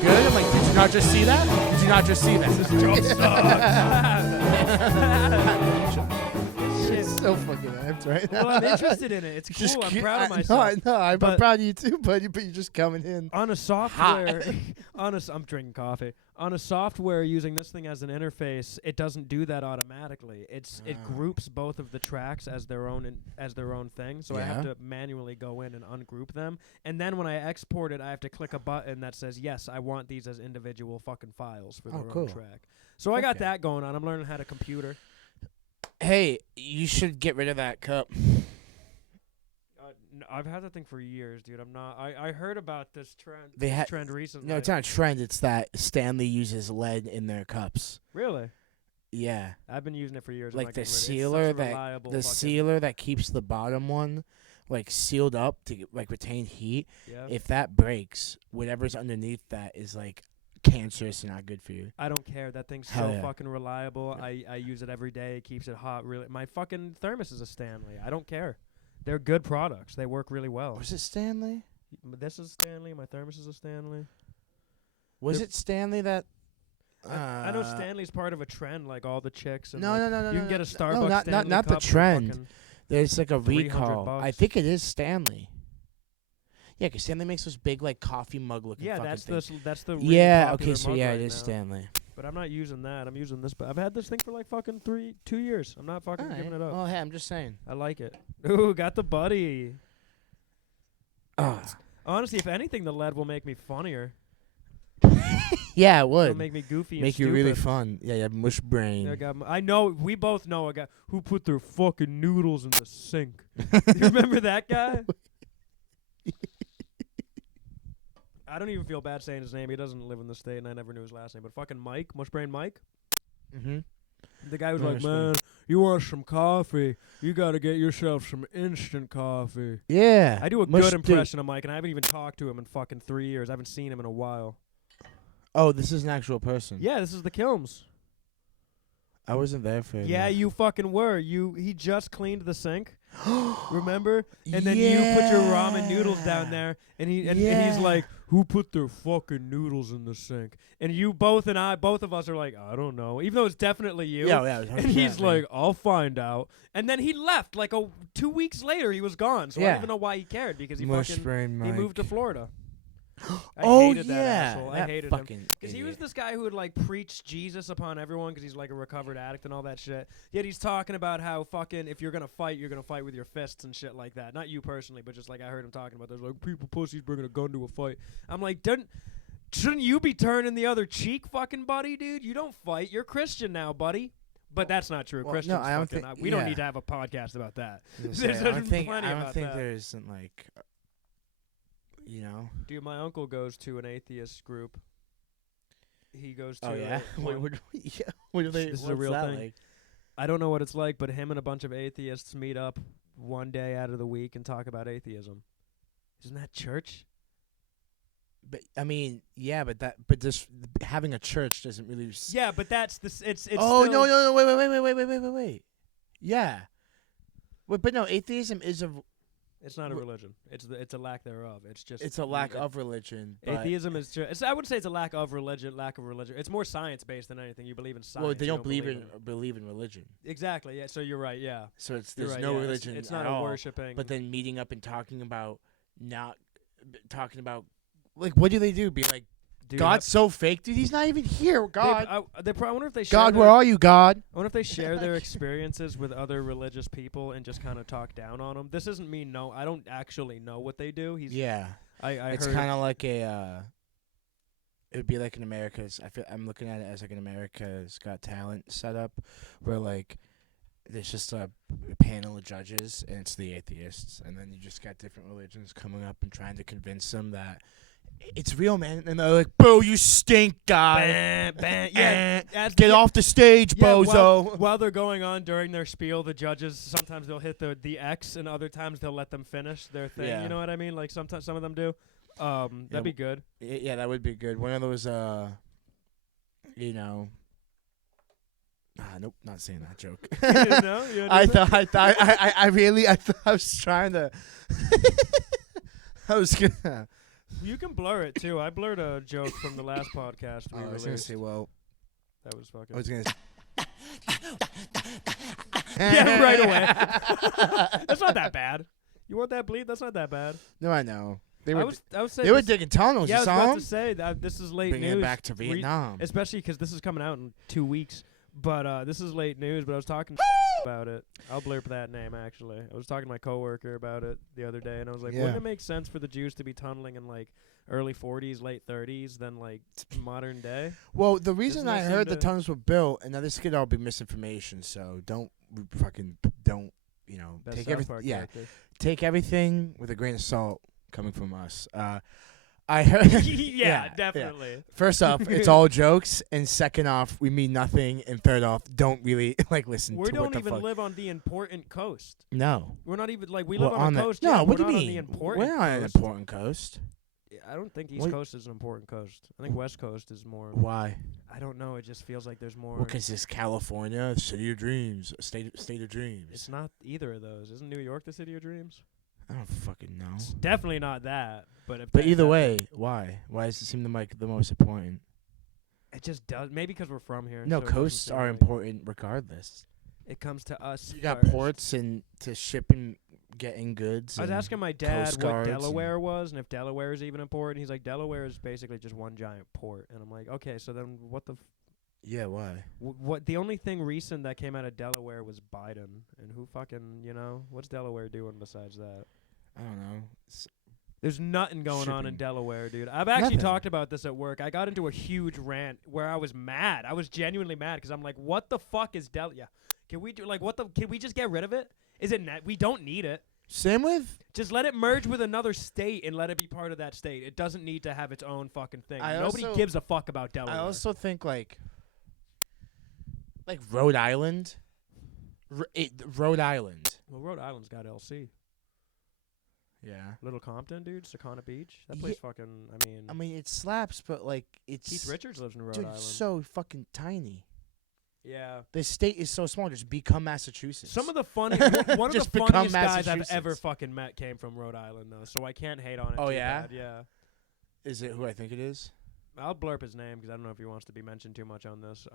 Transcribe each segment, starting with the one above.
Good. I'm like, did you not just see that? Did you not just see that? This joke sucks. It's so fucking amped right now. Well, I'm interested in it. It's cool. I'm proud of myself. I'm But- proud of you too, but you're just coming in. On a software, I'm drinking coffee. On a software using this thing as an interface, it doesn't do that automatically. It groups both of the tracks as their own thing. So I have to manually go in and ungroup them. And then when I export it, I have to click a button that says, yes, I want these as individual fucking files for their own track. So I got that going on. I'm learning how to computer. Hey, you should get rid of that cup. I've had that thing for years, dude. I'm not. I heard about this trend. Trend recently. No, it's not a trend. It's that Stanley uses lead in their cups. Really? Yeah. I've been using it for years. Like the sealer that keeps the bottom one like sealed up to like retain heat. Yeah. If that breaks, whatever's underneath that is like cancerous and not good for you. I don't care. That thing's fucking reliable. I use it every day. It keeps it hot. Really, my fucking thermos is a Stanley. I don't care. They're good products. They work really well. Was it Stanley? This is Stanley. My thermos is a Stanley. Was it Stanley that? I know Stanley's part of a trend, like all the chicks. And no. You can get a Starbucks Stanley not the cup for trend. There's like a recall. $300. I think it is Stanley. Yeah, because Stanley makes those big like coffee mug looking. Yeah, fucking that's the really popular okay, so mug yeah, right it is now. Stanley. But I'm not using that. I'm using this. But I've had this thing for like fucking 2 years. I'm not fucking giving it up. Well, hey, I'm just saying. I like it. Ooh, got the buddy. Oh. Honestly, if anything, the lead will make me funnier. Yeah, it It'll would. make me goofy and Make you stupid. really fun. Yeah, you have mush brain. I know. We both know a guy who put their fucking noodles in the sink. You remember that guy? I don't even feel bad saying his name. He doesn't live in the state, and I never knew his last name. But fucking Mike, Mushbrain Mike. Mm-hmm. The guy was like, man, you want some coffee? You got to get yourself some instant coffee. Yeah. I do a good impression of Mike, and I haven't even talked to him in fucking 3 years. I haven't seen him in a while. Oh, this is an actual person. Yeah, this is the Kilms. I wasn't there for it. Yeah, you fucking were. He just cleaned the sink. Remember? And then you put your ramen noodles down there, and he's like, who put their fucking noodles in the sink? And you both of us are like, I don't know. Even though it's definitely you. Yeah. And he's like, I'll find out. And then he left. Like 2 weeks later, he was gone. So I don't even know why he cared, because he moved to Florida. I hated that asshole. I hated him. Because he was this guy who would like preach Jesus upon everyone because he's like a recovered addict and all that shit. Yet he's talking about how fucking if you're going to fight, you're going to fight with your fists and shit like that. Not you personally, but just like I heard him talking about there's like people pussies bringing a gun to a fight. I'm like, shouldn't you be turning the other cheek, fucking buddy, dude? You don't fight. You're Christian now, buddy. But that's not true. Well, Christians no, I don't fucking, think, we don't need to have a podcast about that. I don't think there isn't like... You know, dude, my uncle goes to an atheist group. He goes to. Oh yeah, what do they? This is a real thing. Like? I don't know what it's like, but him and a bunch of atheists meet up one day out of the week and talk about atheism. Isn't that church? But I mean, yeah, but just having a church doesn't really. Yeah, but that's the. It's. Oh no! Wait! Yeah, but no, atheism is a. It's not a religion. It's a lack thereof. It's a lack of religion. Atheism is just. I would say it's a lack of religion. It's more science based than anything. You believe in science. Well, they don't believe in religion. Exactly. Yeah. So you're right. Yeah. So there's no religion. It's not at all, worshiping. But then meeting up and talking about like what do they do? Be like, dude, God's so fake, dude. He's not even here. God. I wonder if they. God, where are you, God? I wonder if they share their experiences with other religious people and just kind of talk down on them. This isn't me. No, I don't actually know what they do. It's kind of like a. It would be like an America's. I'm looking at it as like an America's Got Talent setup, where like there's just a panel of judges and it's the atheists, and then you just got different religions coming up and trying to convince them that. It's real, man. And they're like, bro, you stink, guy. Yeah. Get off the stage, bozo. While they're going on during their spiel, the judges, sometimes they'll hit the X, and other times they'll let them finish their thing. Yeah. You know what I mean? Like sometimes some of them do. That'd be good. Yeah, that would be good. One of those, nope, not saying that joke. I was trying to. I was You can blur it too. I blurred a joke from the last podcast we I was gonna say, well, that was fucking. I was gonna. Yeah, right away. That's not that bad. You want that bleed? That's not that bad. No, I know. I was saying they were digging tunnels. Yeah, I was you saw about them? to say that this is late Bringing news. it back to Vietnam. Especially because this is coming out in 2 weeks. But this is late news. But I was talking about it. I'll blurb that name actually. I was talking to my coworker about it the other day, and I was like, wouldn't it make sense for the Jews to be tunneling in like early 40s, late 30s than like modern day? Well, the reason I heard the tunnels were built, and now this could all be misinformation. So don't take everything. Yeah, take everything with a grain of salt coming from us. I heard. yeah, definitely. Yeah. First off, it's all jokes, and second off, we mean nothing, and third off, don't really listen to what the fuck. We don't even live on the important coast. No. We're not even we live on a coast. No, what do you mean? We're on an important coast. I don't think East Coast is an important coast. I think West Coast is more. Why? I don't know. It just feels like there's more. Well, because it's California, city of dreams, state of dreams. It's not either of those. Isn't New York the city of dreams? I don't fucking know. It's definitely not that. But either way, why? Why does it seem like the most important? It just does. Maybe because we're from here. No, so coasts are important regardless. It comes to us. You got ports and to ship and getting goods. I was asking my dad what Delaware was, and if Delaware is even important. He's like, Delaware is basically just one giant port. And I'm like, okay, so then what the? Yeah, why? What the only thing recent that came out of Delaware was Biden, and who fucking what's Delaware doing besides that? I don't know. There's nothing going on in Delaware, dude. I've actually talked about this at work. I got into a huge rant where I was mad. I was genuinely mad because I'm like, what the fuck is Delaware? Yeah. Can we do can we just get rid of it? Is it we don't need it. Same with? Just let it merge with another state and let it be part of that state. It doesn't need to have its own fucking thing. Nobody gives a fuck about Delaware. I also think like Rhode Island. Rhode Island. Well, Rhode Island's got LC. Yeah. Little Compton, dude. Sakana Beach. That place fucking, I mean, it slaps, but it's... Keith Richards lives in Rhode Island. It's so fucking tiny. Yeah. The state is so small. Just become Massachusetts. Some of the one of the funniest guys I've ever fucking met came from Rhode Island, though, so I can't hate on it too bad. Yeah. Is it who I think it is? I'll blurp his name because I don't know if he wants to be mentioned too much on this.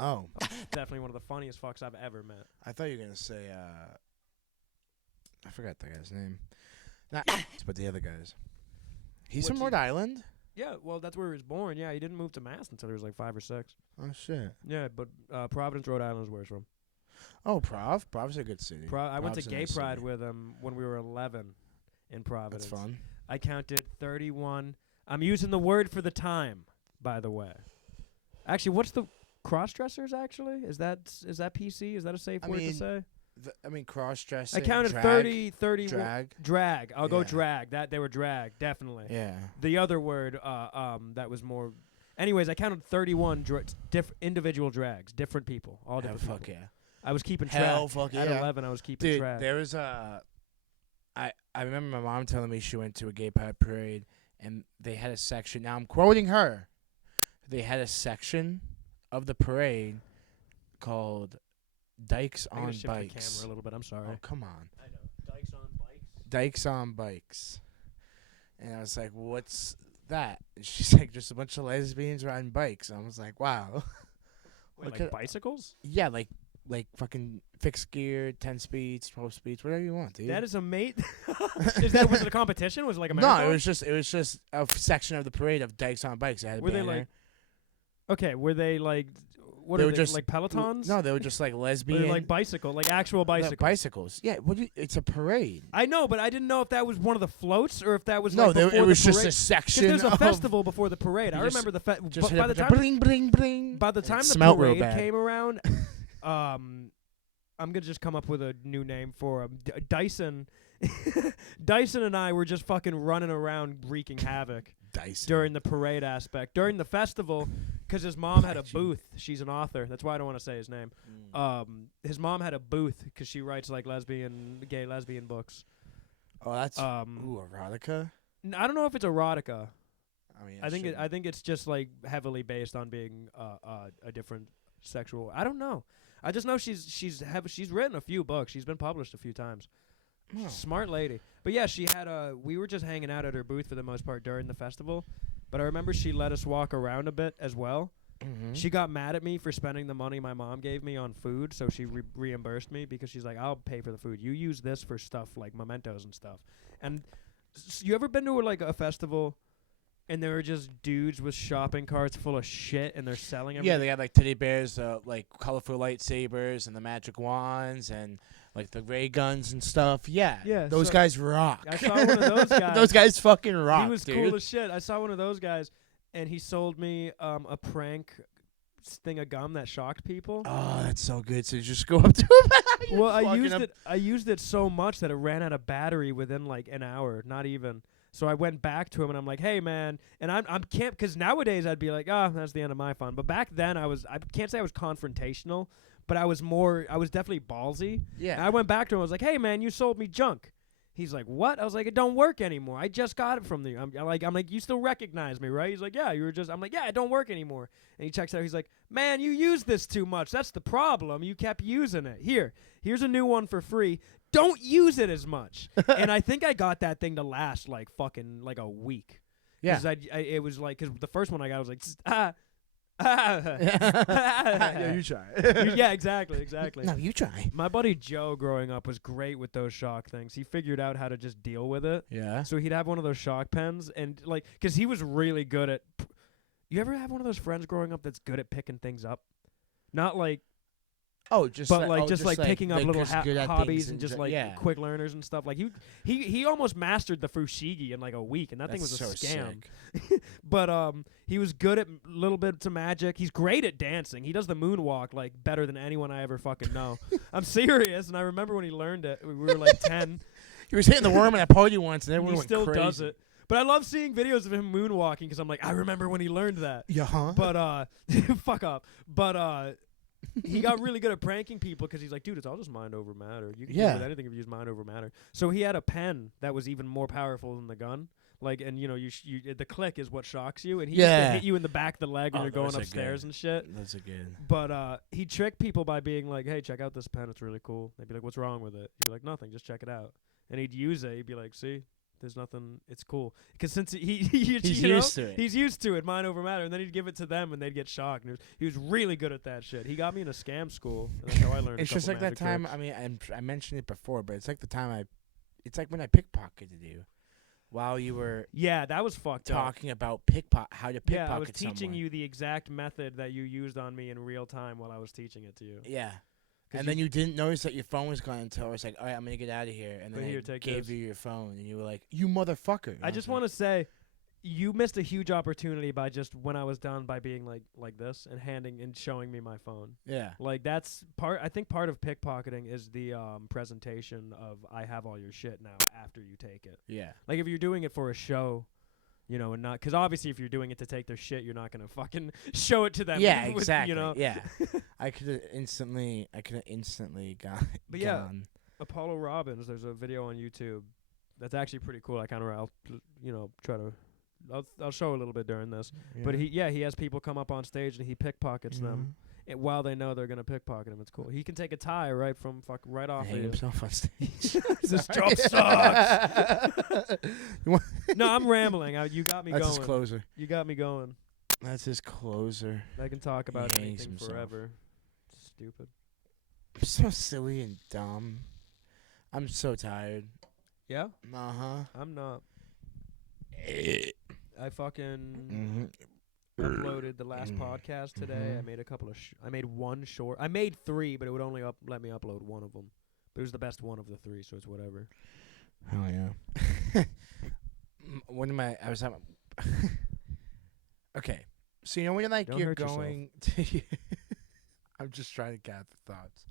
Oh. Definitely one of the funniest fucks I've ever met. I thought you were going to say... I forgot that guy's name. Not but the other guys. He's from Rhode Island? Yeah, well, that's where he was born. Yeah, he didn't move to Mass until he was like 5 or 6. Oh, shit. Yeah, but Providence, Rhode Island is where he's from. Oh, Providence is a good city. I went to Gay Pride with him when we were 11 in Providence. That's fun. I counted 31. I'm using the word for the time, by the way. Actually, what's the cross-dressers, actually? Is that PC? Is that a safe word to say? Cross-dressing. I counted drag, 30. Drag. I'll go drag. They were drag, definitely. Yeah. The other word, that was more. Anyways, I counted 31 individual drags, different people, all different people. Fuck yeah. I was keeping track. Fuck yeah. At 11, I was keeping track. There was I remember my mom telling me she went to a gay pride parade, and they had a section. Now I'm quoting her. They had a section of the parade called Dykes on Bikes. I'm gonna shift the camera a little bit. I'm sorry. Oh, come on. I know. Dykes on Bikes. Dykes on Bikes. And I was like, what's that? And she's like, just a bunch of lesbians riding bikes. And I was like, wow. Wait, like bicycles? Yeah, like fucking fixed gear, 10 speeds, 12 speeds, whatever you want, dude. That is amazing. Was it a competition? Was it like a marathon? No, it was just a section of the parade of Dykes on Bikes. It had a banner. They like? Okay, were they like? What are they just like Pelotons? No, they were just like lesbian. Like bicycle, like actual bicycles. Bicycles. Yeah, it's a parade. I know, but I didn't know if that was one of the floats or if that was it was just a section. There's a festival before the parade. I remember the by the time bling bling bling. By the time the parade came around, I'm gonna just come up with a new name for him. Dyson. Dyson and I were just fucking running around wreaking havoc. During the parade aspect. During the festival, because his mom had a booth. She's an author. That's why I don't want to say his name. His mom had a booth because she writes like gay lesbian books. Oh, that's erotica? I don't know if it's erotica. I mean, I think it's just like heavily based on being a different sexual. I don't know. I just know she's written a few books. She's been published a few times. Smart lady. But yeah, she had we were just hanging out at her booth for the most part during the festival. But I remember she let us walk around a bit as well. Mm-hmm. She got mad at me for spending the money my mom gave me on food, so she reimbursed me because she's like, I'll pay for the food. You use this for stuff like mementos and stuff. And you ever been to like a festival and there were just dudes with shopping carts full of shit and they're selling everything? Yeah, they had like teddy bears, like colorful lightsabers and the magic wands and like the ray guns and stuff. Yeah, those guys rock. I saw one of those guys. Those guys fucking rock. He was dude. cool as shit. I saw one of those guys, and he sold me a prank thing of gum that shocked people. Oh, that's so good. So you just go up to him. Well, I used it so much that it ran out of battery within like an hour, not even. So I went back to him and I'm like, "Hey, man," and I'm can't because nowadays I'd be like, "Oh, that's the end of my fun." But back then I can't say I was confrontational, but I was definitely ballsy. Yeah. And I went back to him. I was like, "Hey, man, you sold me junk." He's like, "What?" I was like, "It don't work anymore. I just got it from you." I'm like, "You still recognize me, right?" He's like, "Yeah, you were just." I'm like, "Yeah, it don't work anymore." And he checks out. He's like, "Man, you use this too much. That's the problem. You kept using it. Here's a new one for free. Don't use it as much." And I think I got that thing to last like fucking like a week. Yeah. It was like, because the first one I got was like, yeah, you try. Yeah, exactly. No, you try. My buddy Joe growing up was great with those shock things. He figured out how to just deal with it. Yeah. So he'd have one of those shock pens and like, because he was really good at. You ever have one of those friends growing up that's good at picking things up? Not like. Oh, just but like, just like picking up little hobbies and just like yeah. quick learners and stuff. Like he almost mastered the fushigi in like a week, and that thing was so a scam. But he was good at little bits of magic. He's great at dancing. He does the moonwalk like better than anyone I ever fucking know. I'm serious, and I remember when he learned it. We were like 10. He was hitting the worm at a party once, and everyone went crazy. He still crazy. does it. But I love seeing videos of him moonwalking because I'm like, I remember when he learned that. Yeah, huh? But fuck up. But he got really good at pranking people because he's like, dude, it's all just mind over matter. You can do with anything if you use mind over matter. So he had a pen that was even more powerful than the gun. Like, and you the click is what shocks you, and he used to hit you in the back of the leg when you're going upstairs and shit. That's a good. But he tricked people by being like, hey, check out this pen, it's really cool. They'd be like, what's wrong with it? He'd be like, nothing, just check it out. And he'd use it. He'd be like, see, there's nothing. It's cool. Because since he's used to it. He's used to it, mind over matter. And then he'd give it to them, and they'd get shocked. And he was really good at that shit. He got me in a scam school. And that's how I learned. It's just like that time. Tricks. I mean, I mentioned it before, but it's like the time it's like when I pickpocketed you, while you were that was fucked up. Talking about how to pickpocket Yeah, I was teaching someone. you the exact method that you used on me in real time while I was teaching it to you. Yeah. And then you didn't notice that your phone was gone until I was like, all right, I'm going to get out of here. And then I gave you your phone, and you were like, you motherfucker. I just want to say, you missed a huge opportunity by just, when I was done, by being like this and handing and showing me my phone. Yeah. Like, that's I think part of pickpocketing is the presentation of, I have all your shit now after you take it. Yeah. Like, if you're doing it for a show, and not, because obviously if you're doing it to take their shit, you're not going to fucking show it to them. Yeah, exactly. Yeah. I could have instantly gone. But yeah, Apollo Robbins, there's a video on YouTube that's actually pretty cool. I kind of, I'll show a little bit during this. Yeah. But he has people come up on stage and he pickpockets them. While they know they're gonna pickpocket him. It's cool. He can take a tie right off hang himself on stage. This job sucks. No, I'm rambling. You got me going. That's his closer. You got me going. That's his closer. I can talk about anything forever. Stupid. I'm so silly and dumb. I'm so tired. Yeah? Uh-huh. I'm not. I fucking uploaded the last podcast today. I made a couple of I made one short. I made 3, but it would only let me upload one of them. But it was the best one of the 3, so it's whatever. Oh yeah. I was having okay. So when you're going to I'm just trying to gather thoughts.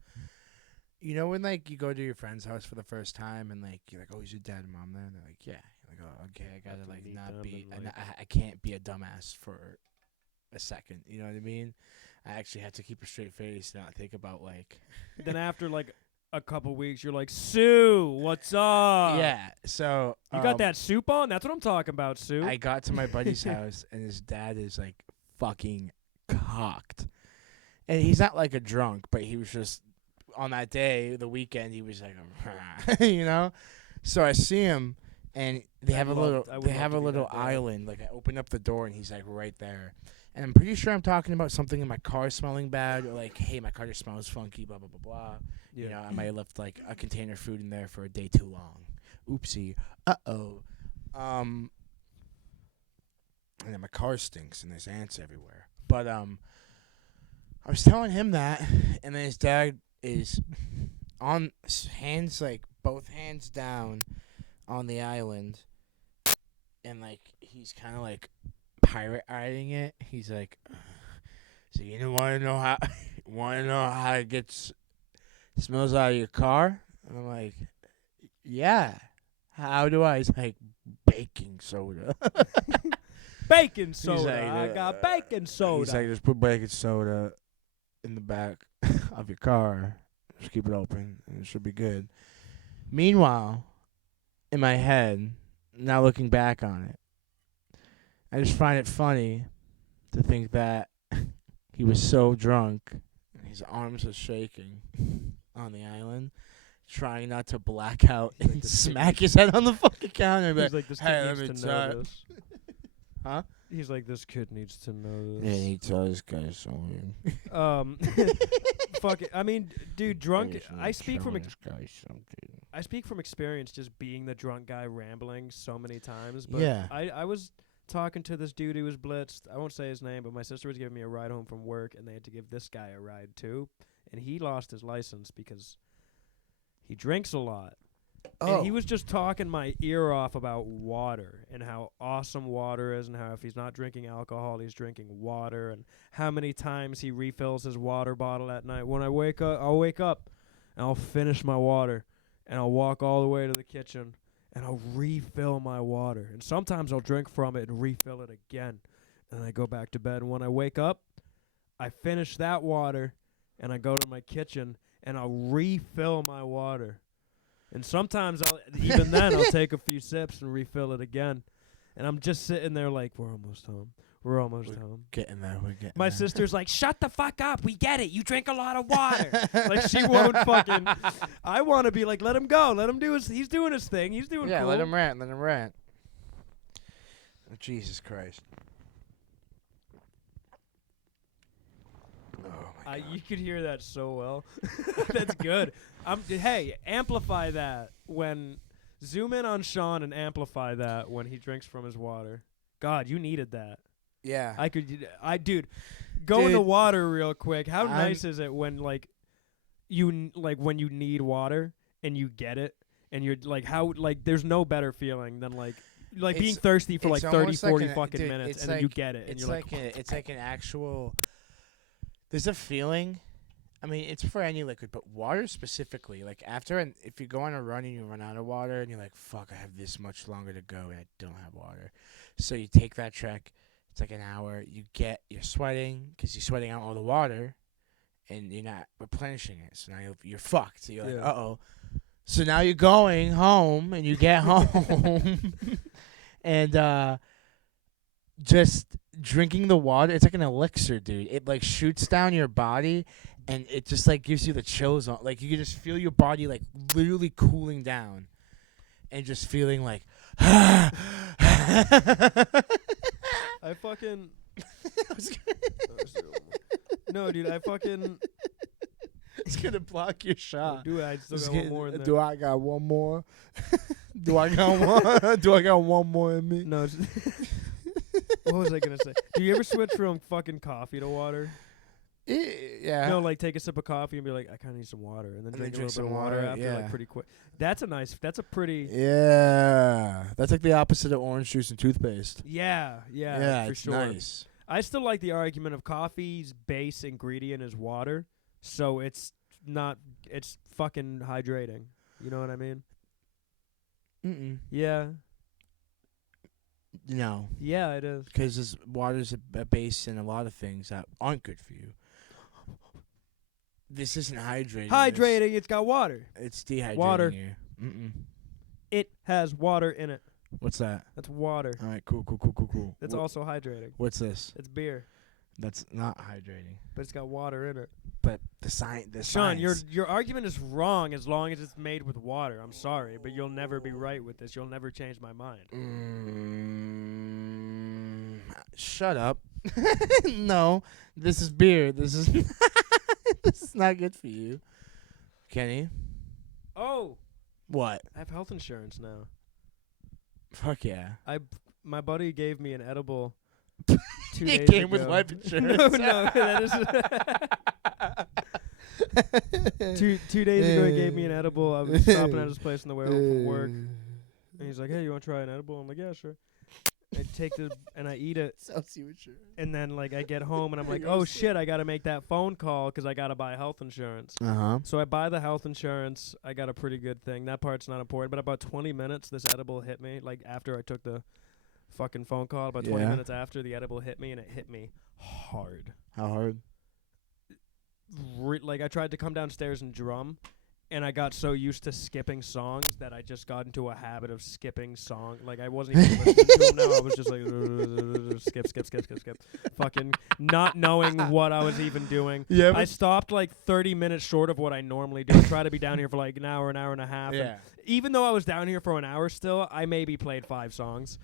When you go to your friend's house for the first time and you're like, oh, is your dad and mom there? And they're like, yeah. You're like, oh, okay, I gotta not be I can't be a dumbass for a second. You know what I mean? I actually had to keep a straight face and not think about Then after a couple weeks, you're like, Sue, what's up? Yeah. So you got that soup on? That's what I'm talking about, Sue. I got to my buddy's house and his dad is fucking cocked. And he's not a drunk, but he was just on that day, the weekend, he was So I see him, and they have a little guy. island. Like I open up the door, and he's like right there. And I'm pretty sure I'm talking about something in my car smelling bad, or like, hey, my car just smells funky, blah blah blah blah. Yeah. You know, I might have left like a container of food in there for a day too long. Oopsie. Uh-oh. And then my car stinks, and there's ants everywhere. But I was telling him that, and then his dad is on hands, like both hands down on the island, and like he's kind of like pirate eyeing it. He's like, so you want to know how it gets smells out of your car? And I'm like, yeah. How do I? He's like, baking soda. Baking soda. Like, I got baking soda. He's like, just put baking soda in the back of your car. Just keep it open, and it should be good. Meanwhile, in my head, now looking back on it, I just find it funny to think that he was so drunk, his arms are shaking on the island, trying not to black out and smack his head on the fucking counter. He's like, this kid needs to know this. Huh? He's like, this kid needs to know Yeah, this. he tells this guy something. Fuck it. I mean, dude, drunk. I speak from experience, just being the drunk guy rambling so many times. But yeah. I was talking to this dude who was blitzed. I won't say his name, but my sister was giving me a ride home from work, and they had to give this guy a ride too. And he lost his license because he drinks a lot. And he was just talking my ear off about water and how awesome water is, and how if he's not drinking alcohol, he's drinking water, and how many times he refills his water bottle at night. When I wake up, I'll wake up and I'll finish my water, and I'll walk all the way to the kitchen and I'll refill my water. And sometimes I'll drink from it and refill it again. And I go back to bed. And when I wake up, I finish that water and I go to my kitchen and I'll refill my water. And sometimes even then I'll take a few sips and refill it again. And I'm just sitting there like, we're almost home. We're almost home. Getting there. We're getting My there. sister's like, shut the fuck up. We get it. You drink a lot of water. Like, she won't fucking. I want to be like, let him go. Let him do his. He's doing his thing. He's doing Yeah, cool. let him rant. Let him rant. Oh, Jesus Christ. Oh, my God. You could hear that so well. That's good. Hey, amplify that when. Zoom in on Sean and amplify that when he drinks from his water. God, you needed that. Yeah. Dude, go into water real quick. How nice is it when when you need water and you get it, and you're like, there's no better feeling than being thirsty for 30, 40 fucking minutes, and then you get it, and you're it's like an actual. There's a feeling. I mean, it's for any liquid, but water specifically. Like if you go on a run and you run out of water, and you're like, "Fuck, I have this much longer to go, and I don't have water." So you take that trek. It's like an hour. You're sweating because you're sweating out all the water, and you're not replenishing it. So now you're fucked. So you're like, uh-oh. So now you're going home, and you get home, and just drinking the water. It's like an elixir, dude. It like shoots down your body. And it just, gives you the chills on. Like, you can just feel your body, literally cooling down. And just feeling like, I fucking... No, dude, I fucking... It's going to block your shot. Do I still got one more in there? Do I got one more? Do I got one? Do I got one more in me? No. What was I going to say? Do you ever switch from fucking coffee to water? Yeah. No, take a sip of coffee and be like, I kind of need some water. And then drink a little bit of water after, pretty quick. That's a pretty... Yeah. That's like the opposite of orange juice and toothpaste. Yeah, for it's sure. Nice. I still like the argument of coffee's base ingredient is water, so it's fucking hydrating. You know what I mean? Mm-mm. Yeah. No. Yeah, it is. Because water's a base in a lot of things that aren't good for you. This isn't hydrating. Hydrating, it's got water. It's dehydrating water. you. Mm-mm. It has water in it. What's that? That's water. All right, cool. That's also hydrating. What's this? It's beer. That's not hydrating. But it's got water in it. But the science. Sean, your argument is wrong as long as it's made with water. I'm sorry, but you'll never be right with this. You'll never change my mind. Shut up. No, this is beer. This is this is not good for you, Kenny. Oh, what? I have health insurance now. Fuck yeah. My buddy gave me an edible. 2 It days came ago. with life insurance. No, that is. 2 days ago, he gave me an edible. I was stopping at his place on the way home from work, and he's like, "Hey, you want to try an edible?" I'm like, "Yeah, sure." I take and I eat it, and then like I get home and I'm like, "Oh shit, I gotta make that phone call because I gotta buy health insurance." So I buy the health insurance. I got a pretty good thing. That part's not important, but about 20 minutes, this edible hit me. Like after I took the fucking phone call, about 20 minutes after, the edible hit me, and it hit me hard. How hard? Like I tried to come downstairs and drum, and I got so used to skipping songs that I just got into a habit of skipping songs. Like I wasn't even listening to them now. I was just like skip, fucking not knowing what I was even doing. Yeah, I stopped like 30 minutes short of what I normally do. I try to be down here for like an hour and a half. Yeah. And even though I was down here for an hour still, I maybe played 5 songs.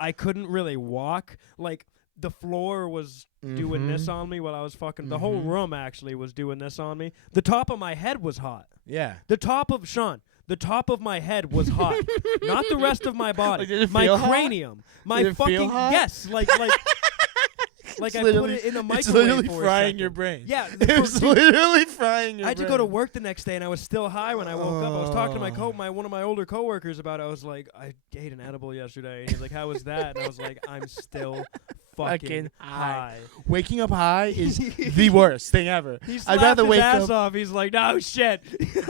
I couldn't really walk. Like the floor was doing this on me while I was fucking. The whole room actually was doing this on me. The top of my head was hot. Yeah. The top of my head was hot. Not the rest of my body. Like, did it my feel cranium. Hot? My did it fucking feel hot? yes. Like I put it in a microwave. It's literally for frying a second. your brain. Yeah, it was literally frying your brain. I had to go to work the next day, and I was still high when I woke up. I was talking to one of my older coworkers about it. I was like, I ate an edible yesterday, and he's like, "How was that?" And I was like, "I'm still fucking high." Waking up high is the worst thing ever. I'd rather wake up off. He's like, "No shit,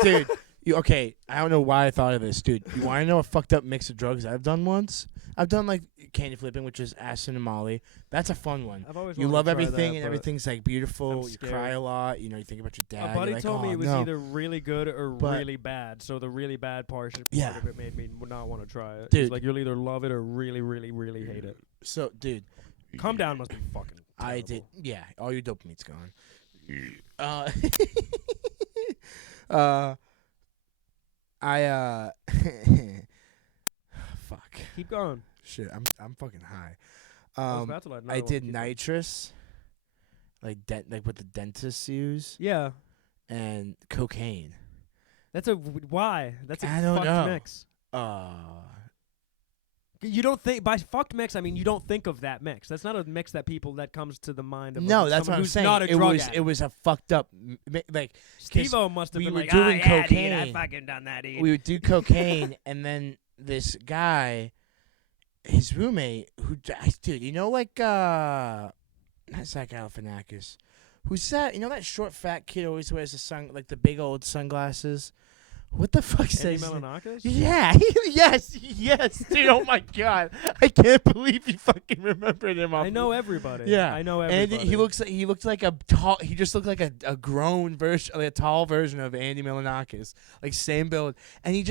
dude." Okay, I don't know why I thought of this, dude. You want to know a fucked up mix of drugs I've done once? I've done like candy flipping, which is acid and Molly. That's a fun one. You love everything, and everything's like beautiful. You cry a lot. You know, you think about your dad. A buddy like, told me it was either really good or But really bad. So the really bad part of it made me not want to try it. Dude. He's like, you'll either love it or really, really, really hate it. So, dude, Calm Down must be fucking terrible. I did. Yeah, all your dopamine's gone. Fuck. Keep going. Shit, I'm fucking high. I did nitrous, like what the dentists use. Yeah. And cocaine. That's why? That's a fucked mix. You don't think by fucked mix. I mean, you don't think of that mix. That's not a mix that comes to the mind of. No, that's what I'm saying. Not a drug addict. It was a fucked up like. Steve-O must have been like, doing cocaine. Dude, I fucking done that. Dude. We would do cocaine, and then this guy, his roommate, dude, you know, like not Zach Galifianakis. Who's that? You know that short, fat kid who always wears the big old sunglasses. What the fuck says? Andy Milonakis? Yeah, yes, dude. Oh my god, I can't believe you fucking remembered him. I know everybody. Yeah, I know everybody. And he looked like a tall. He just looked like a grown version, like a tall version of Andy Milonakis, like same build. And he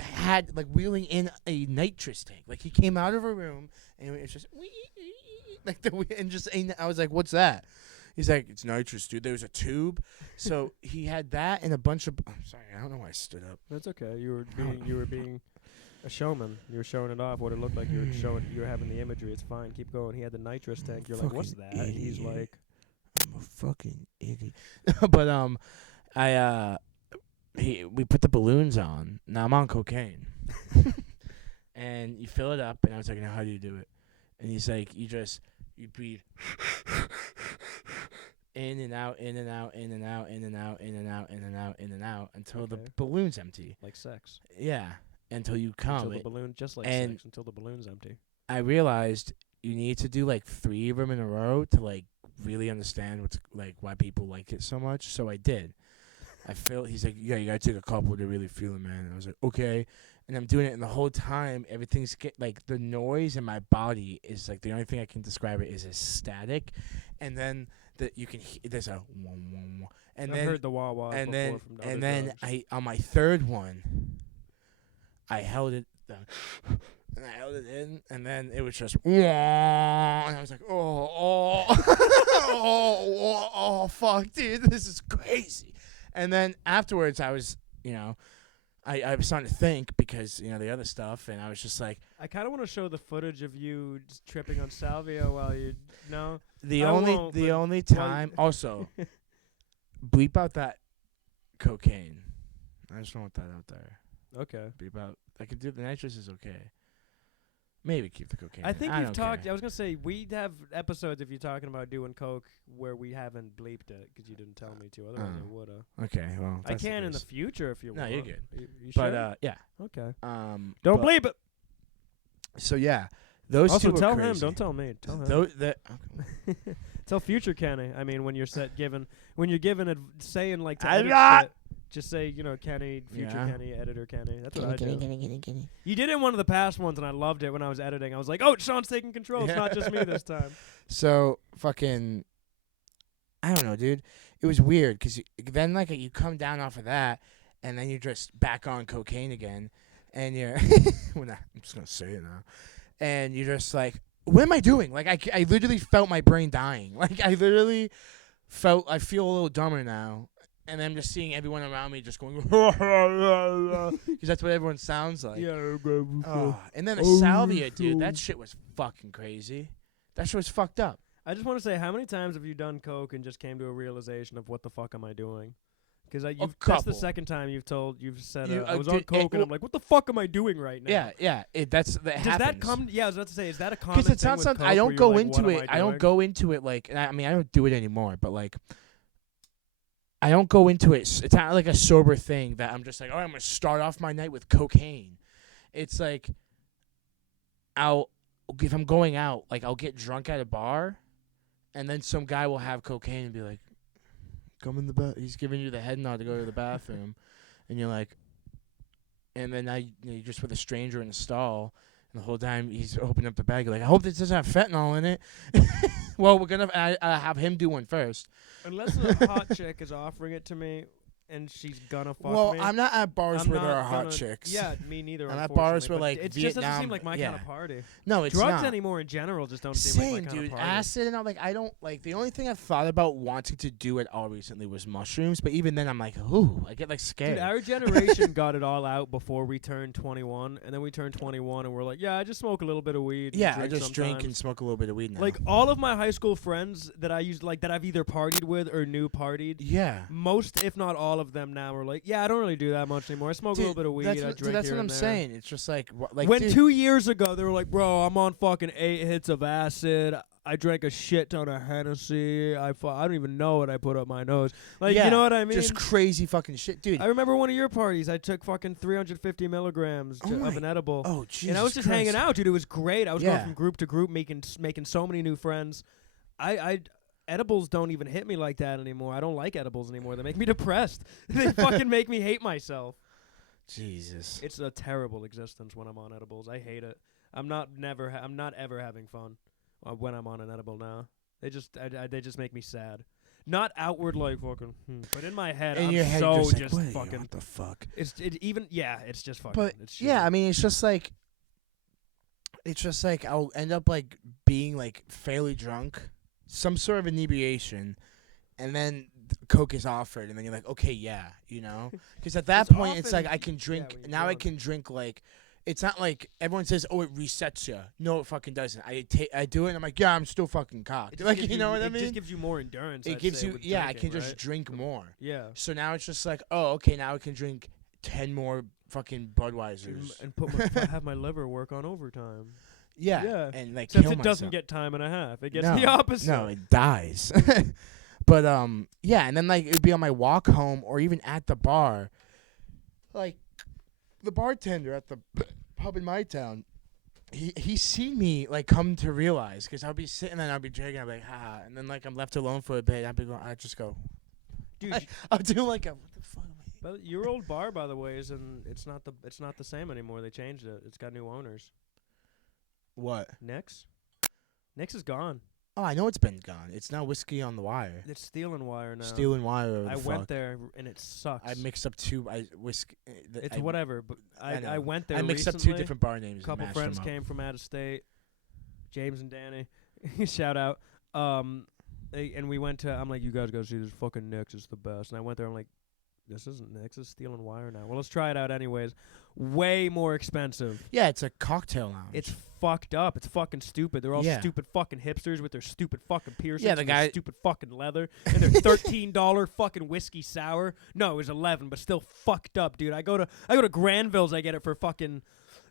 had like wheeling in a nitrous tank. Like he came out of a room and it's just like I was like, what's that? He's like, it's nitrous, dude. There was a tube. So he had that and a bunch of. I'm sorry, I don't know why I stood up. That's okay. You were being a showman. You were showing it off. What it looked like. You were having the imagery. It's fine. Keep going. He had the nitrous tank. You're like, what's that? Idiot. He's like, I'm a fucking idiot. But we put the balloons on. Now I'm on cocaine. And you fill it up, and I was like, now how do you do it? And he's like, you breathe in and out, in and out, in and out, in and out, in and out, in and out, in and out until the balloon's empty. Like sex. Yeah, until you come. Until the balloon, just like sex, until the balloon's empty. I realized you need to do like 3 of them in a row to like really understand why people like it so much. So I did. He's like, yeah, you gotta take a couple to really feel it, man. And I was like, okay. And I'm doing it, and the whole time, everything's like the noise in my body is like the only thing I can describe it is static, and then you can there's a wah, wah, wah. And I've heard the wah wah. And then I on my third one, I held it and I held it in, and then it was just, and I was like, oh, fuck, dude, this is crazy. And then afterwards, I was, I was starting to think because, the other stuff, and I was just like. I kind of want to show the footage of you just tripping on salvia while you, no. The only time, also, bleep out that cocaine. I just don't want that out there. Okay. Bleep out. I can do the nitrous is okay. Maybe keep the cocaine. I think I you've talked. care. I was gonna say we have episodes of you talking about doing coke where we haven't bleeped it because you didn't tell me to. Otherwise, I woulda. Okay, well, I can in the future if you want. No, you're good. You but sure? yeah. Okay. Don't bleep it. So yeah, those also two. Also, tell crazy. him. Don't tell me. Tell him. Okay. Tell future Kenny. I mean, when you're when you're giving saying like to I'm edit not. shit, just say Kenny, future Kenny, editor Kenny. That's what I do. Kenny. You did it in one of the past ones, and I loved it when I was editing. I was like, oh, Sean's taking control. It's not just me this time. So fucking, I don't know, dude. It was weird because then you come down off of that, and then you're just back on cocaine again, and you're. I'm just gonna say it now, and you're just like, what am I doing? Like I literally felt my brain dying. Like I literally feel a little dumber now. And I'm just seeing everyone around me just going, because that's what everyone sounds like. Yeah. And then the salvia, dude, that shit was fucking crazy. That shit was fucked up. I just want to say, how many times have you done coke and just came to a realization of what the fuck am I doing? Because that's the second time you've said I was on coke and I'm like, what the fuck am I doing right now? Yeah. Does that come? Yeah, I was about to say, is that a common thing? Because it's not something I don't go into it. I don't go into it like. I mean, I don't do it anymore, but like. I don't go into it. It's not like a sober thing that I'm just like, I'm going to start off my night with cocaine. It's like, if I'm going out, like I'll get drunk at a bar, and then some guy will have cocaine and be like, come in the bath. He's giving you the head nod to go to the bathroom, and you're like, and then now you're just with a stranger in a stall, and the whole time he's opening up the bag, you're like, I hope this doesn't have fentanyl in it. Well, we're going to have him do one first. Unless a hot chick is offering it to me and she's gonna fuck me. Well, I'm not at bars where there are hot chicks. Yeah, me neither. I'm at bars where like it Vietnam. just doesn't seem like my kind of party. No, it's drugs not. anymore in general just don't seem like my kind dude. of party. Acid and all, like I don't like. The only thing I've thought about wanting to do at all recently was mushrooms, but even then I'm like, ooh, I get like scared. Dude, our generation got it all out before we turned 21, and then we turned 21 and we're like, yeah, I just smoke a little bit of weed. Yeah, I just drink and smoke a little bit of weed now. Like all of my high school friends that I used, like that I've either partied with or knew partied. Yeah. Most, if not all of them now are like, yeah, I don't really do that much anymore. I smoke a little bit of weed. I drink that's here what I'm and there. saying. It's just like when 2 years ago they were like, bro, I'm on fucking 8 hits of acid. I drank a shit ton of Hennessy. I don't even know what I put up my nose. Like, you know what I mean? Just crazy fucking shit, dude. I remember one of your parties. I took fucking 350 milligrams of an edible. Oh, Jesus and I was just Christ. hanging out, dude. It was great. I was going from group to group, making so many new friends. Edibles don't even hit me like that anymore. I don't like edibles anymore. They make me depressed. They fucking make me hate myself. Jesus. It's a terrible existence when I'm on edibles. I hate it. I'm not ever having fun when I'm on an edible now. They just make me sad. Not outward like fucking, but in my head, I'm so just fucking. What the fuck? It's just fucking. But it's I mean, it's just like I'll end up like being like fairly drunk, some sort of inebriation, and then Coke is offered, and then you're like, okay, yeah, you know, because at that point it's like I can drink now. I can drink like. It's not like everyone says, "Oh, it resets you." No, it fucking doesn't. I do it, and I'm like, "Yeah, I'm still fucking cocked." Like, you know what I mean? It just gives you more endurance. It gives you, I can just drink more. Yeah. So now it's just like, oh, okay, now I can drink 10 more fucking Budweisers and have my liver work on overtime. Yeah. And like, except it doesn't get time and a half. It gets the opposite. No, it dies. But yeah, and then like it would be on my walk home or even at the bar, like. The bartender at the pub in my town, he seen me like come to realize because I'll be sitting there and I'll be drinking, I'll be like, ha, and then like I'm left alone for a bit. I'd just go, dude. I'll do like what the fuck am I? But your old bar, by the way, it's not the same anymore. They changed it. It's got new owners. What? Nick's is gone. Oh, I know it's been gone. It's now Whiskey on the Wire. It's Steel and Wire now. Steel and Wire. I went there and it sucks. I mixed up two. It's whatever, but I went there. I mixed recently. up two different bar names. A couple friends came from out of state. James and Danny, shout out. And we went to. I'm like, you guys go see this fucking Nick's. It's the best. And I went there. I'm like, this isn't Nick's. It's Steel and Wire now. Well, let's try it out anyways. Way more expensive. Yeah, it's a cocktail lounge. It's fucked up. It's fucking stupid. They're all stupid fucking hipsters with their stupid fucking piercings. Yeah, the guy. And stupid fucking leather and their $13 fucking whiskey sour. No, it was 11, but still fucked up, dude. I go to Granville's. I get it for fucking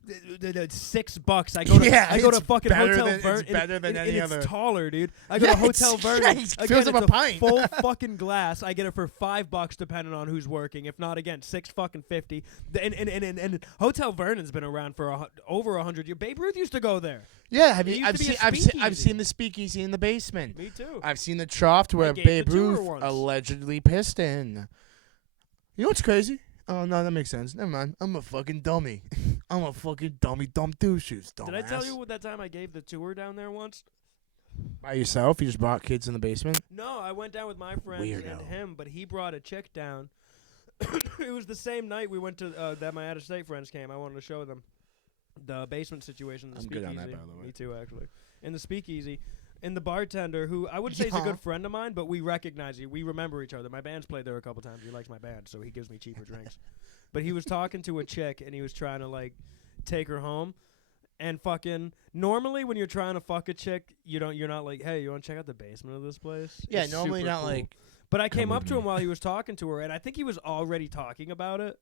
$6. I go to fucking Hotel Vernon. It's better than any other. It's taller, dude. I go to Hotel Vernon. Fills up a pint. Full fucking glass. I get it for $5 depending on who's working. If not, again, $6.50. And Hotel Vernon's been around for over 100 years. Babe Ruth used to go there. Yeah, I've seen the speakeasy in the basement. Me too. I've seen the trough where Babe Ruth allegedly pissed in. You know what's crazy? Oh, no, that makes sense. Never mind. I'm a fucking dummy. I'm a fucking dummy, dumb douches, dumbass. Did I tell you that time I gave the tour down there once? By yourself? You just brought kids in the basement? No, I went down with my friends and him, but he brought a chick down. It was the same night we went to that my out-of-state friends came. I wanted to show them the basement situation in the speakeasy. I'm good on that, by the way. Me too, actually. In the speakeasy. And the bartender, who I would say is a good friend of mine, but we recognize you. We remember each other. My band's played there a couple times. He likes my band, so he gives me cheaper drinks. But he was talking to a chick, and he was trying to, like, take her home. And fucking, normally when you're trying to fuck a chick, you're not like, hey, you want to check out the basement of this place? Yeah, it's normally not cool. like. But I came up to him while he was talking to her, and I think he was already talking about it.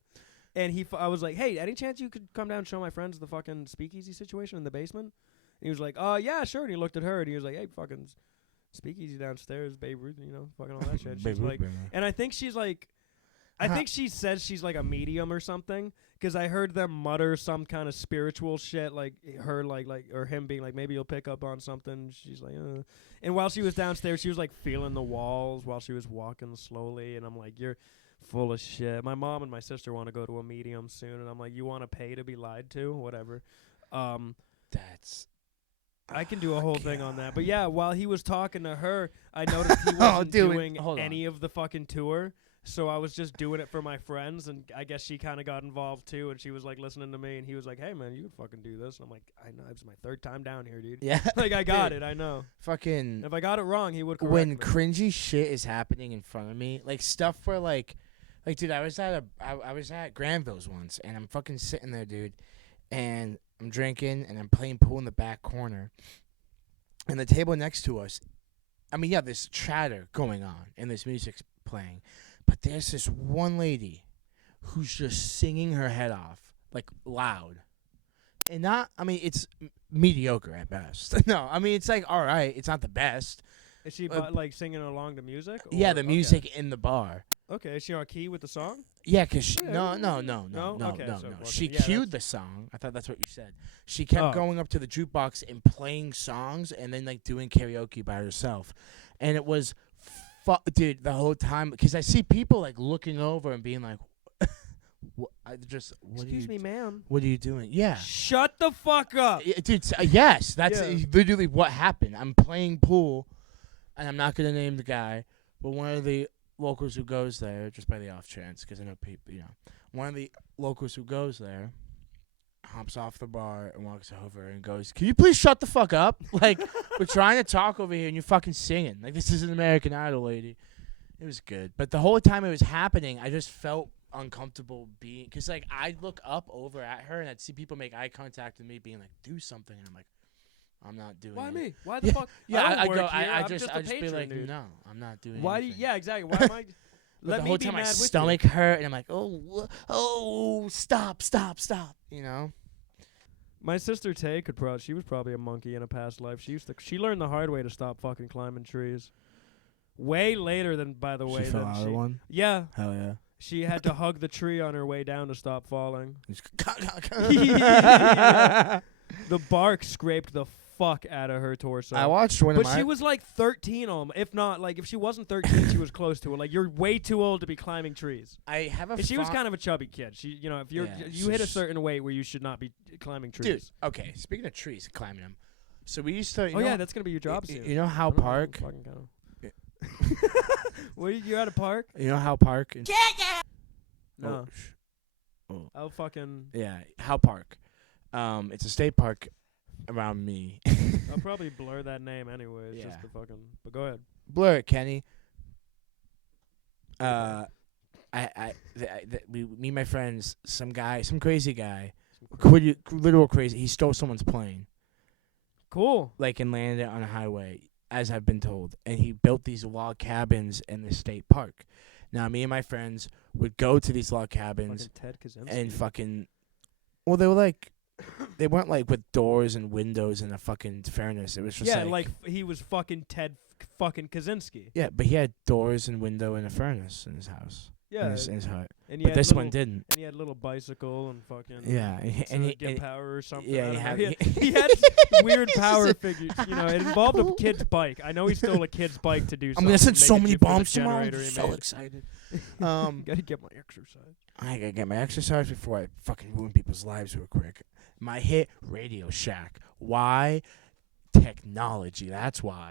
And I was like, hey, any chance you could come down and show my friends the fucking speakeasy situation in the basement? And he was like, yeah, sure. And he looked at her, and he was like, hey, fucking speakeasy downstairs, Babe Ruth, fucking all that shit. She's like, and I think she's like, I think she says she's like a medium or something, because I heard them mutter some kind of spiritual shit, like her, or him being like, maybe you'll pick up on something. She's like, And while she was downstairs, she was like feeling the walls while she was walking slowly, and I'm like, you're full of shit. My mom and my sister want to go to a medium soon, and I'm like, you want to pay to be lied to? Whatever. I can do a whole thing on that. But yeah, while he was talking to her, I noticed he wasn't doing any of the fucking tour. So I was just doing it for my friends, and I guess she kind of got involved too, and she was like listening to me, and he was like, hey man, you could fucking do this. And I'm like, I know, it's my third time down here, dude. Yeah. Like, I got it, I know. Fucking. If I got it wrong, he would correct when me. Cringy shit is happening in front of me, like stuff where like dude, I was at Granville's once, and I'm fucking sitting there, dude, and I'm drinking, and I'm playing pool in the back corner, and the table next to us, I mean, yeah, there's chatter going on, and there's music's playing. But there's this one lady who's just singing her head off, like, loud. And it's mediocre at best. No, I mean, it's like, all right, it's not the best. Is she like singing along to music? Yeah, the music in the bar. Okay, is she on key with the song? Yeah, because no. She cued the song. I thought that's what you said. She kept going up to the jukebox and playing songs and then, like, doing karaoke by herself. And it was... dude, the whole time, because I see people like looking over and being like, excuse me, ma'am. What are you doing? Yeah. Shut the fuck up. Dude, yes, that's literally what happened. I'm playing pool, and I'm not going to name the guy, but one of the locals who goes there, just by the off chance, because I know people, one of the locals who goes there hops off the bar and walks over and goes, can you please shut the fuck up? Like, we're trying to talk over here and you're fucking singing. Like, this is an American Idol, lady. It was good. But the whole time it was happening, I just felt uncomfortable being, because, like, I'd look up over at her and I'd see people make eye contact with me being like, do something. And I'm like, I'm not doing it. Why me? Why the fuck? Yeah, I'd just be like, dude. no, I'm not doing Why anything. Yeah, exactly. Why am I... But the whole time my stomach hurt and I'm like, oh, stop. My sister Tay she was probably a monkey in a past life. She learned the hard way to stop fucking climbing trees. Way later than, by the way. She fell out of one? Yeah. Hell yeah. She had to hug the tree on her way down to stop falling. The bark scraped the fuck out of her torso. I watched one of But she was like 13 almost. If not, like, if she wasn't 13, she was close to it. Like, you're way too old to be climbing trees. I have a. And she was kind of a chubby kid. She, if you hit a certain weight where you should not be climbing trees. Dude, okay. Speaking of trees, climbing them. So we used to. That's gonna be your job soon. You know how Park? Where you at a park? You know how Park? No. Oh. Oh fucking. Yeah, How Park. It's a state park around me. I'll probably blur that name anyways. Yeah. Just to fucking. But go ahead. Blur it, Kenny. Me and my friends, some crazy guy, literal crazy. He stole someone's plane. Cool. Like, and landed it on a highway, as I've been told. And he built these log cabins in the state park. Now, me and my friends would go to these log cabins and fucking. Well, they were like. They weren't like with doors and windows and a fucking furnace. It was just like he was fucking Ted fucking Kaczynski. Yeah, but he had doors and window and a furnace in his house. Yeah, in his hut. But this one didn't. And he had a little bicycle and fucking. Yeah, and he get power or something. Yeah, he had weird power figures. You know, it involved a kid's bike. I know he stole a kid's bike to do something. I'm gonna send so many bombs tomorrow. I'm so excited. Gotta get my exercise. I gotta get my exercise before I fucking ruin people's lives real quick. My hit, Radio Shack. Why? Technology. That's why.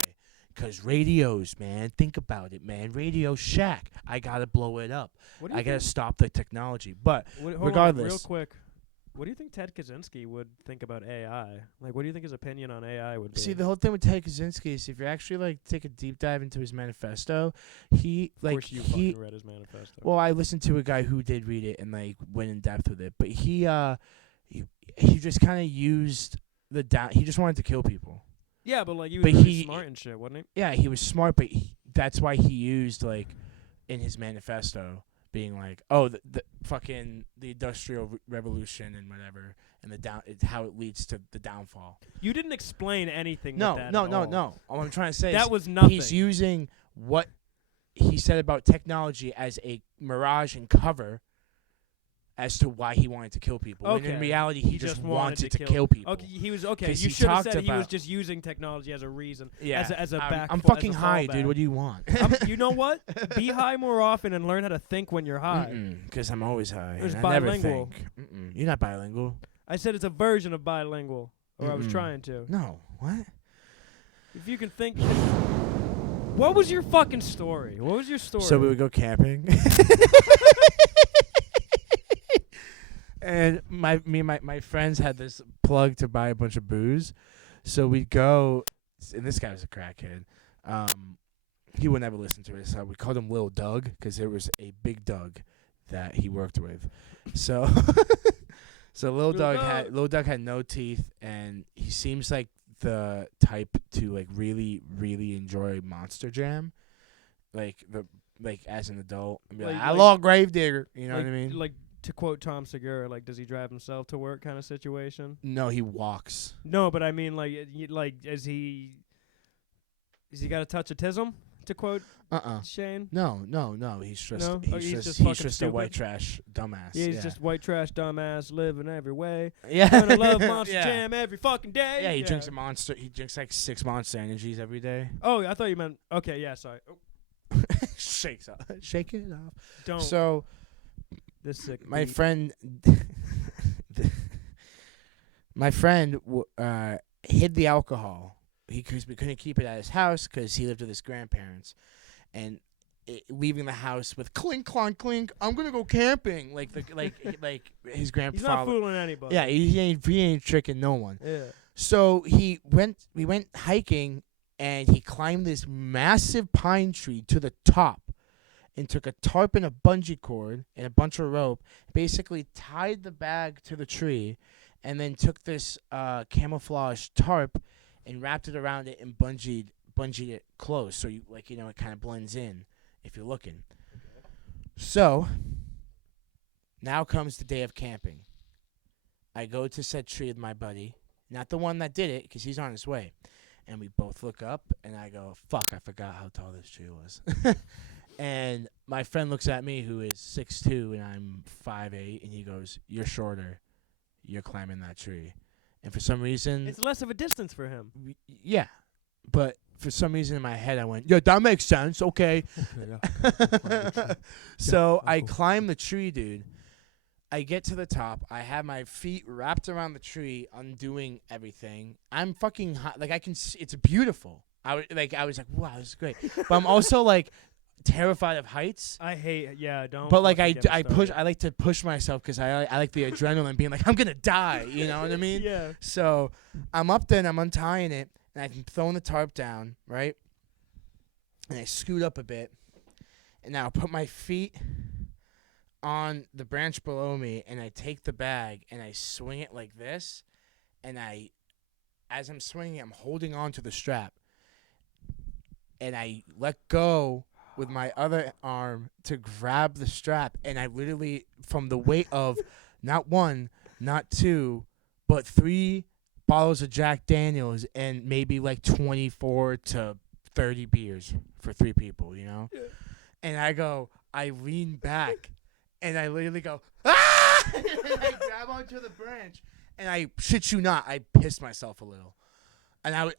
Because radios, man. Think about it, man. Radio Shack. I gotta blow it up. I gotta stop the technology. But regardless, real quick. What do you think Ted Kaczynski would think about AI? Like, what do you think his opinion on AI would be? See, the whole thing with Ted Kaczynski is if you actually like take a deep dive into his manifesto, he like of course you fucking read his manifesto. Well, I listened to a guy who did read it and like went in depth with it, but he just kind of used he just wanted to kill people. Yeah, but like he was really smart and shit, wasn't he? Yeah, he was smart, but that's why he used like in his manifesto being like, oh, the fucking the industrial revolution and whatever, and how it leads to the downfall. You didn't explain anything. No. With that All I'm trying to say that is was nothing. He's using what he said about technology as a mirage and cover as to why he wanted to kill people. Okay. When in reality, he just wanted to kill people. Okay, he was okay. You should have said he was just using technology as a reason. Yeah, as a back. I'm fucking high, dude. What do you want? You know what? Be high more often and learn how to think when you're high. Because I'm always high. It's and bilingual. I never think. You're not bilingual. I said it's a version of bilingual, or I was trying to. No, what? If you can think. What was your fucking story? What was your story? So we would go camping. And my friends had this plug to buy a bunch of booze, so we'd go. And this guy was a crackhead. He would never listen to it, so we called him Lil Doug because there was a big Doug that he worked with. So, Lil Doug had no teeth, and he seems like the type to like really really enjoy Monster Jam, like as an adult. And be like, I love Gravedigger. You know what I mean? Like. To quote Tom Segura, like, does he drive himself to work kind of situation? No, he walks. No, but I mean, has he got a touch of tism? To quote Shane? No. He's just he's just a white trash dumbass. Yeah, he's just white trash dumbass living every way. Yeah, gonna love Monster Jam every fucking day. Yeah, he drinks a Monster. He drinks like 6 Monster Energies every day. Oh, I thought you meant okay. Yeah, sorry. Oh. Shake it off. Don't. So. This sick my beat. friend hid the alcohol because we couldn't keep it at his house because he lived with his grandparents, and leaving the house with clink clonk clink, I'm gonna go camping like his grandfather. He's not fooling anybody. Yeah, he ain't tricking no one. Yeah. So we went hiking, and he climbed this massive pine tree to the top. And took a tarp and a bungee cord and a bunch of rope, basically tied the bag to the tree, and then took this camouflage tarp and wrapped it around it and bungeed it close, so it kind of blends in if you're looking. Okay. So now comes the day of camping. I go to said tree with my buddy, not the one that did it, because he's on his way, and we both look up, and I go, "Fuck! I forgot how tall this tree was." And my friend looks at me, who is 6'2", and I'm 5'8", and he goes, "You're shorter. You're climbing that tree." And for some reason... It's less of a distance for him. Yeah. But for some reason in my head, I went, "Yeah, that makes sense. Okay." So I climbed the tree, dude. I get to the top. I have my feet wrapped around the tree, undoing everything. I'm fucking hot. Like, I can see, it's beautiful. I was like, wow, this is great. But I'm also like terrified of heights. I hate, don't. But like I like to push myself because I like the adrenaline being like, I'm gonna die. You know what I mean? Yeah. So I'm up there and I'm untying it and I'm throwing the tarp down, right? And I scoot up a bit, and now I put my feet on the branch below me, and I take the bag and I swing it like this, and as I'm swinging it, I'm holding on to the strap, and I let go with my other arm to grab the strap, and I literally, from the weight of not one, not two, but 3 bottles of Jack Daniels and maybe like 24 to 30 beers for 3 people, you know? Yeah. And I lean back, and I literally go, ah! And I grab onto the branch, and I shit you not, I pissed myself a little. And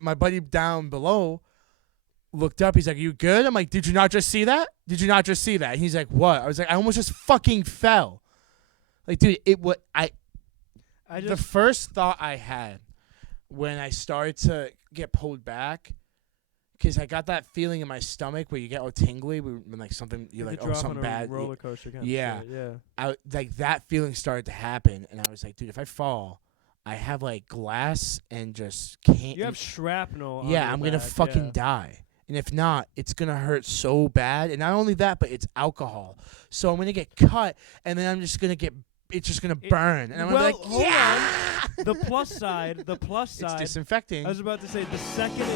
my buddy down below looked up. He's like, "You good?" I'm like, "Did you not just see that? Did you not just see that?" And he's like, "What?" I was like, "I almost just fucking fell." Like, dude, the first thought I had when I started to get pulled back, because I got that feeling in my stomach where you get all tingly when like something you're like, oh, something bad. Roller coaster kind yeah. of shit. Yeah. Like that feeling started to happen, and I was like, dude, if I fall, I have like glass and just can't. You have shrapnel. Yeah, I'm gonna fucking die. And if not, it's gonna hurt so bad. And not only that, but it's alcohol. So I'm gonna get cut, and then it's just gonna burn. And I'm gonna be like, hold on. The plus side. It's disinfecting. I was about to say the second